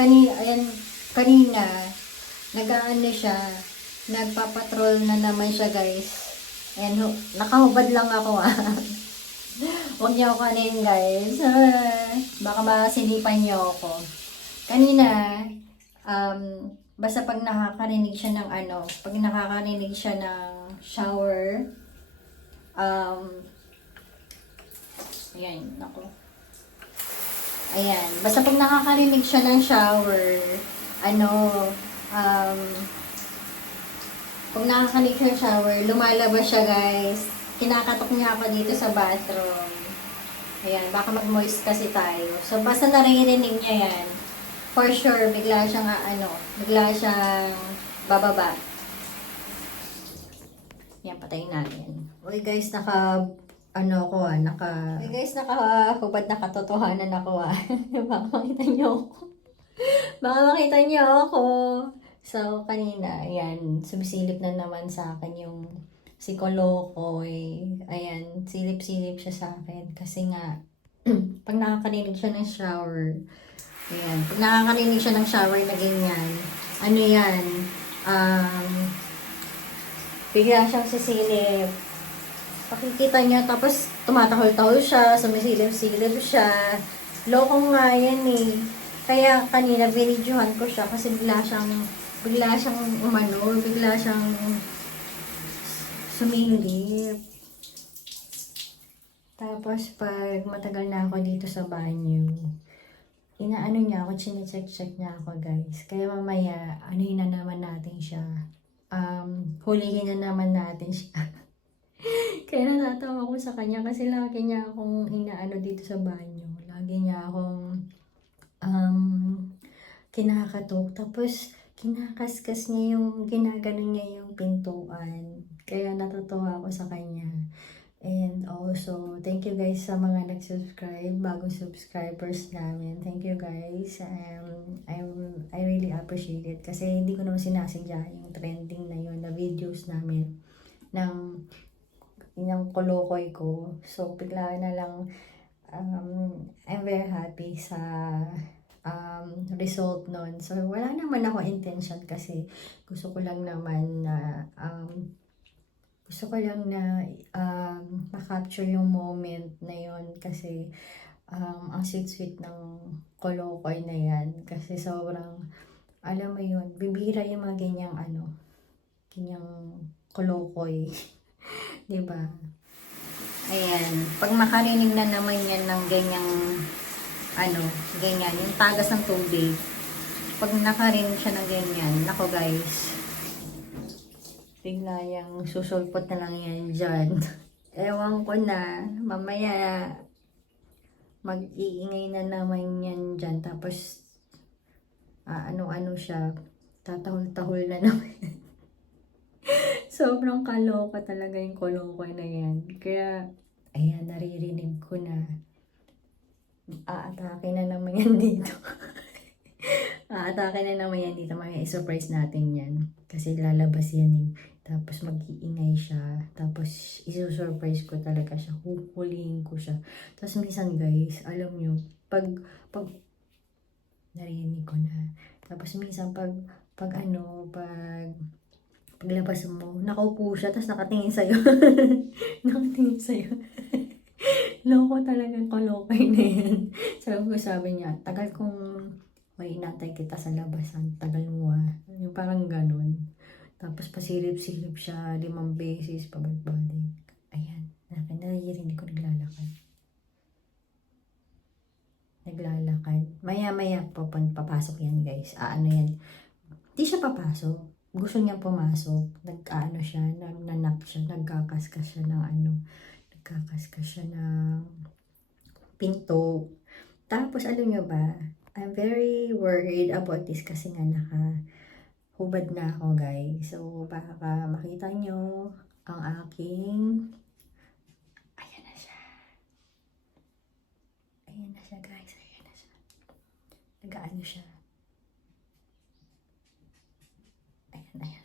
Ayan, kanina, nag-aano siya, nagpapatrol na naman siya guys. Ayan, nakahubad lang ako Huwag niyo ako kanin guys. Baka masinipan niyo ako. Kanina, basta pag nakakarinig siya ng pag nakakarinig siya ng shower, ayan, naku. Ayan, basta pag nakakarinig siya ng shower, pag nakakarinig siya ng shower, lumalabas siya guys. Kinakatok niya ako dito sa bathroom. Ayan, baka mag-moist kasi tayo. So, basta naririnig niya yan, for sure, bigla siyang bababa. Yan, patayin natin. Okay guys, nakahubad na katotohanan ako Baka makita niyo ako. Baka makita niyo ako. So, kanina, ayan, sumisilip na naman sa akin yung si Kolokoy. Ayan, silip-silip siya sa akin. Kasi nga, pag nakakarinig siya ng shower, ayan, pag nakakarinig siya ng shower na ganyan, bigla siyang sisilip. Pakikita niya, tapos tumatahol-tahol siya, sumisilip-silip siya. Lokong nga yan Kaya kanina, binidyohan ko siya kasi bigla siyang sumilip. Tapos, pag matagal na ako dito sa banyo, inaano niya ako, chine-check niya ako guys. Kaya mamaya, anuhin na naman natin siya. Hulihin na naman natin siya. Kaya natatawa ko sa kanya kasi lagi niya akong inaano dito sa banyo. Lagi niya akong kinakatok. Tapos, kinakaskas niya ginaganon niya yung pintuan. Kaya natutuwa ako sa kanya. And also, thank you guys sa mga nag-subscribe, bagong subscribers namin. Thank you guys. I really appreciate it. Kasi hindi ko naman sinasadya yung trending na yun, na videos namin ng Kolokoy ko. So, bigla na lang, I'm very happy sa result nun. So, wala naman ako intention kasi gusto ko lang naman na ma-capture yung moment na yon kasi ang sweet-sweet ng Kolokoy na yan. Kasi sobrang, alam mo yun, bibira yung mga ganyang Kolokoy. Diba? Ayan. Pag makarinig na naman yan ng ganyan, yung tagas ng tubig. Pag nakarinig siya ng ganyan, nako guys, bigla yung susulpot na lang yan dyan. Ewan ko na, mamaya, mag-iingay na naman yan dyan. Tapos, ano siya, tatahol-tahol na naman. Sobrang kaloka talaga yung Kolokoy na yan. Kaya, ayan, naririnig ko na. Aatake na naman yan dito. Aatake na naman yan dito. Mamaya i-surprise natin yan. Kasi lalabas yan Tapos mag-iingay siya. Tapos isusurprise ko talaga siya. Huhulihin ko siya. Tapos minsan guys, alam nyo, pag narinig ko na. Tapos minsan paglabas mo, nakaupo siya, tapos nakatingin sa'yo. Nakatingin sa'yo. Loko talagang Kolokoy na yan. Sabi niya, tagal kong may inatay kita sa labasan. Tagal mo Yung parang ganun. Tapos pasilip-silip siya 5 beses, pabalik-balik. Ayan, naririnig ko naglalakad. Maya-maya papasok yan guys. Yan. Di siya papasok. Gusto niya pumasok, nagkakaskas siya ng pinto. Tapos, alam nyo ba, I'm very worried about this kasi nga nakahubad na ako, guys. So, baka makita nyo ang aking, ayan na siya, guys, nag-aano siya. Ayan.